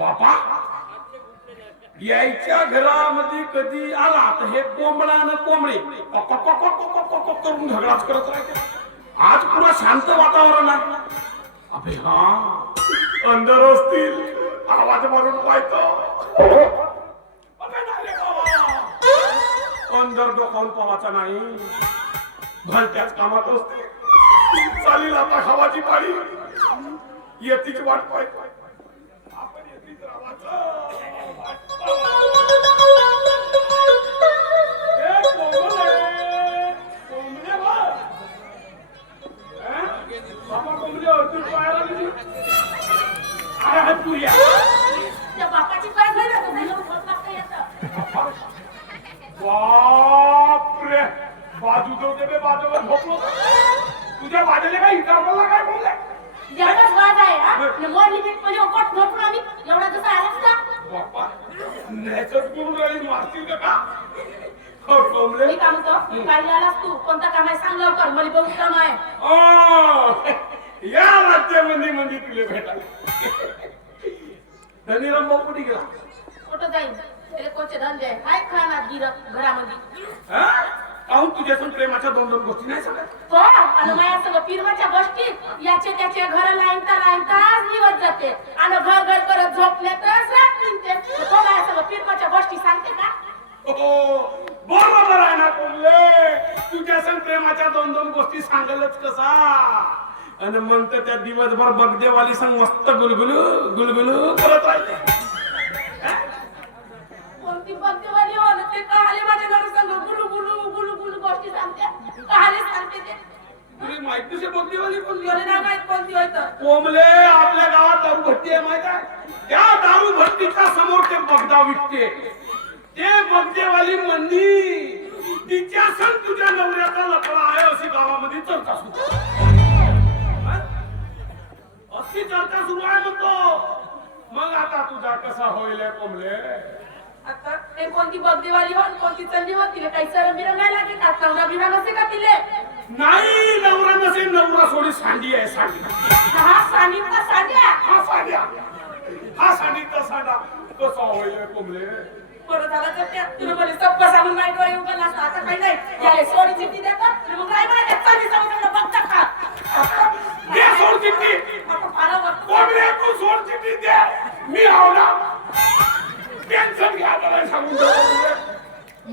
बापा यायच्या घरामध्ये कधी आला तर हे कोंबडानं कोंबडे. करून झगडाच करत राहते आज पुन्हा शांत वातावरण आहे. अभे हा अंदर असतील. आवाज मारून पाहतो. अंदर डोकावून पावाचा नाही. भलत्याच कामात असते चालील आता हवाची पाळी. येतीच वाट पाहतो. आहे, आहे, तू या. त्या बापाची काय झालं तर त्याला उभं टाकता येतं. बापरे. बाजू जाऊ दे बे बाजूवर झोपलो. तुझ्या बाजूला काय काय बोलले? जेवढाच वाद आहे हा? आणि मग limit मध्ये ओपट झोपून आम्ही. एवढा जसा आलाच ना बाप्पा नॅचर करून राहिली मारतील का? का हो मी काय म्हणतो काय आलास तू? कोणता काम आहे? सांग लवकर. मला बघू काम आहे. ओ, या राज्यामध्ये म्हणजे तुले भेटायला. धनीराम भाऊ कुठे गेला? कुठं जाईल त्याला कोणते धंदे आहे काय खाणार गिर घरामध्ये. हा? काहून तुझ्या संग प्रेमाच्या दोन दोन गोष्टी नाही सांगत? तो आणि माझ्या सगळं पिरवाच्या गोष्टी याचे त्याचे घर लाईनता लाईनताच दिवस जाते. आणि घर घर करत झोपले तर रात निघते. तो माझ्या सगळं पिरवाच्या गोष्टी सांगते का? हो बरोबर आहे ना कोंबले तुझ्या संग प्रेमाच्या दोन दोन गोष्टी सांगलच कसा? आणि मग तर त्या दिवसभर बगदेवाली संग मस्त गुलगुलू गुलगुलू करत राहते कोणती भक्तीवाली हो? ना ते कहाले माझ्या नवऱ्यासंग गुलू गुलू गुलू गुलू गोष्टी सांगते. कहाले सांगते ते. तुला माहिती आहे बगदेवाली कोणती? मला नाही माहीत कोणती होय तर. कोंबले आपल्या गावात दारू भट्टी आहे माहीत आहे? त्या दारू भट्टीच्या समोर ते बगदा विकते. ते बगदेवाली मंदी तिच्या संग तुझ्या नवऱ्याचा लफडा आहे अशी गावामध्ये चर्चा सुरू. सुरू आहे म्हणतो मग आता तुझा कसा होईल कोंबले? आता ते कोणती बगदेवाली हो आणि कोणती चंदी हो तिला काही बिरम नाही लागे का? नवरा बिरा नसे का तिले? नाही नवरा नसे नवरा सोडी सांडी आहे सांडी. हा सानी का साड्या? हा सांड्या. हा सांडीचा सांडा. कसा होईल कोंबले? परत झाला तर त्या तुला बोले सब सामान नाही डोळे उघडला असता आता काही नाही. याले सोडी चिठ्ठी देतात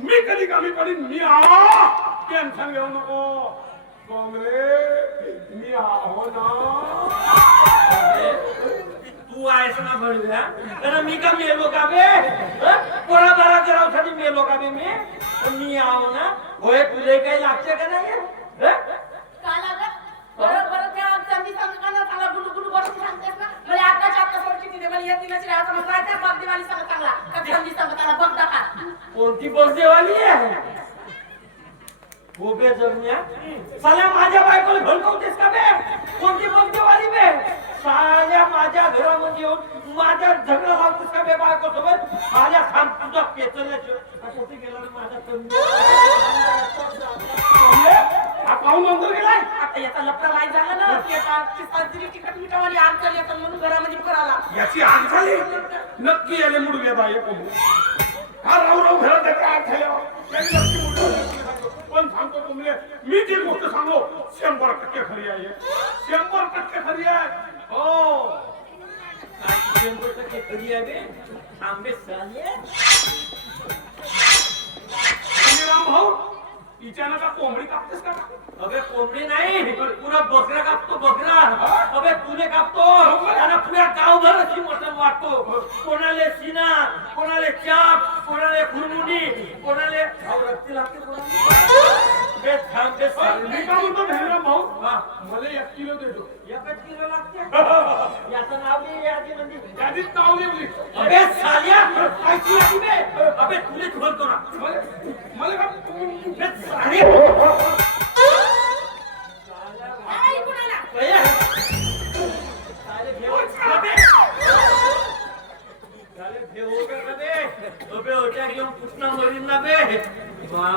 मी कधी कमी पडीन? मी आहो. टेन्शन घेऊ नको. कोंबडे मी आहो ना. तू आहेस ना भडव्या तर मी का मेलो का बे? कोणा बारा करावसाठी मेलो का बे मी? मी आहो ना. होय तुझे काही लागते का नाही? हं? काय लागत? बरं बरं त्या चांदी समजा ना चांगला गुलू गुलू गोष्टी सांगतेस ना मला आताच्या आता मग काय त्या बगदेवाली चांगला का का कोणती बसदेवाली आहे? गोबे जगण्या साल्या माझ्या बायकोला भडकवतेस का बे? कोणती बसदेवाली बे? साल्या माझ्या घरामध्ये येऊन माझ्या झगडा लावतेस का बे बायको सोबत थांब तुझा पेचल्याचं कुठे गेला माझा ती सर्जरी तिकट मिठावाली आग चालली आता म्हणून घरामध्ये करायला याची आग झाली नक्की याले मुडव्या बाई कोंबडे हा राव राव घरात त्याचा आग झाल्यावर याने नक्की मुडव्या बाई सांगतो. पण सांगतो कोंबडे मी जी गोष्ट सांगू शंभर टक्के खरी आहे. शंभर टक्के खरी आहे. हो. काय शंभर टक्के खरी आहे आंबे राम भाऊ तिच्यानं का कोंबडी कापतेस का? अबे कोंबडी नाही पुरा बकरा कापतो अबे पुणे कापतो आणि पुऱ्या गावभर अशी मटण वाटतो. कोणाले सीना कोणाले चाप कोणाले खुरमुंडी कोणाले रक्ती लागते भाऊ? मला एक किलो देतो एकच किलो लागते? याचं नाव नाही यादीमध्ये यादीत नाव लिहिली अबे साल्या! काय ती यादी बे अबे तुले ना. मला का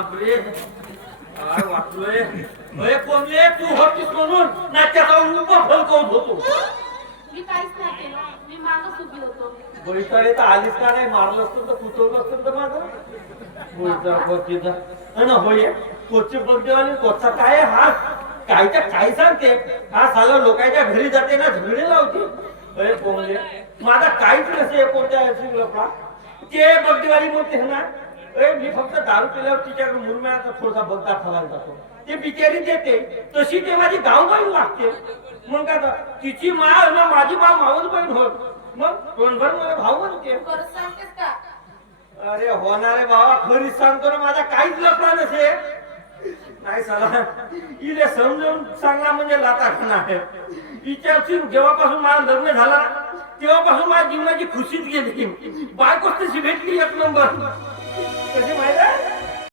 बापरे काय वाटलोय अरे कोणले तू होतीस म्हणून. ना त्याचा उप फलकवत होतो. मी काहीच नाही केलं. मी मागच उभी होतो. बोईताळे तर आलीच का नाही? मारलं असतं तर कुचवलं असतं तर माझं कोचीचा ना होय कोची बघदेवानी कोचा काय हा कायच्या काय सांगते? हा साला लोकांच्या घरी जाते ना झगडे लावते. अरे कोंबले माझा काहीच नसे कोणत्या ते बघदेवाली म्हणते ना अरे मी फक्त दारू पिल्यावर तिच्याकडे मुरम्याचा थोडासा बघ दाखवायला जातो. ते बिचारी देते तशी ते माझी गाव बहीण लागते मग काय तिची मा ना माझी मा मावस बहीण होत मग कोणभर मला भाऊ म्हणते. अरे होणारे बाबा खरीच सांगतो ना माझा काहीच लपला नसे. नाही साला इले समजावून सांगला म्हणजे लाता खाना आहे. विचारची जेव्हापासून माझं लग्न झाला तेव्हापासून माझ्या जीवनाची खुशीच गेली. बायकोच तशी भेटली एक नंबर. कशी माहिती